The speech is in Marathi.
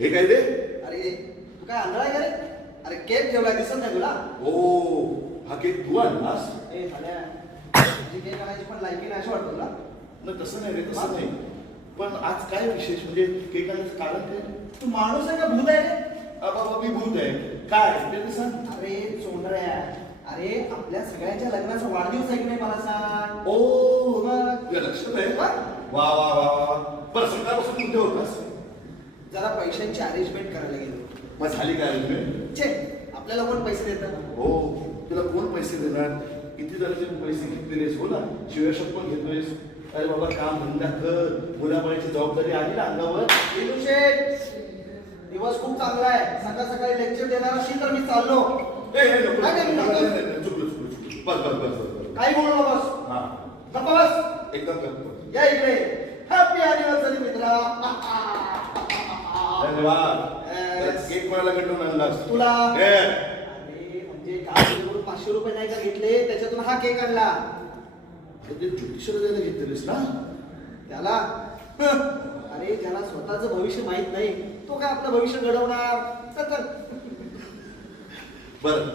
हे काय रे? अरे तू काय आंधळा आहे का रे? अरे केक ठेवला दिसत नाही तुला? ओ, हा केक तू आणलास? ए साल्या, तुझी केक आणायची पण लायकी नाही असं वाटतं तुला? नाही तसं नाही रे, तसं नाही. पण आज काय विशेष म्हणजे केक आणायचं कारण काय? तू माणूस आहे का भूत आहे रे? बाबा मी भूत आहे. काय ते सांग. अरे चोंडऱ्या, अरे आपल्या सगळ्यांच्या लग्नाचा वाढदिवस आहे की नाही मला सांग? ओ, मग? तुला लक्षात आहे? वा. वा वा वा वा. बरं सकाळपासून कुठे होतास? जरा पैशांची अरेंजमेंट करायला गेलो. मग झाली काय अरेंजमेंट? छे, आपल्याला कोण पैसे देतात? हो, तुला कोण पैसे देणार? किती जणांचे पैसे घेतलेलेस हो ना, शिव्याशप पण घेतोयस. अरे बाबा काम धंदा कर, मुलाबाळीची जबाबदारी आली ना अंगावर. दिनू शेठ, दिवस खूप चांगला आहे. सकाळ सकाळी लेक्चर देणार असेल तर मी चाललो. ए, ए, नको, नाही, नाही, नको, नको. नाही, नाही, चुकलं चुकलं चुकलं. बस बस बस बस. काही बोलू नकोस. हा, गप्पा बस. एकदम करतो. या इकडे. हॅपी अॅनिव्हर्सरी मित्रा. धन्यवाद. Yes. केक कोणाला कडून आणलास? तुला. ए, अरे म्हणजे गाडीवरून 500 रुपये नाही का घेतले, त्याच्यातून हा केक आणला. अरे ते ज्योतिषाला द्यायला घेतलेस ना? त्याला अरे ज्याला स्वतःचं भविष्य माहित नाही तो काय आपलं भविष्य घडवणार? चल चल. बरं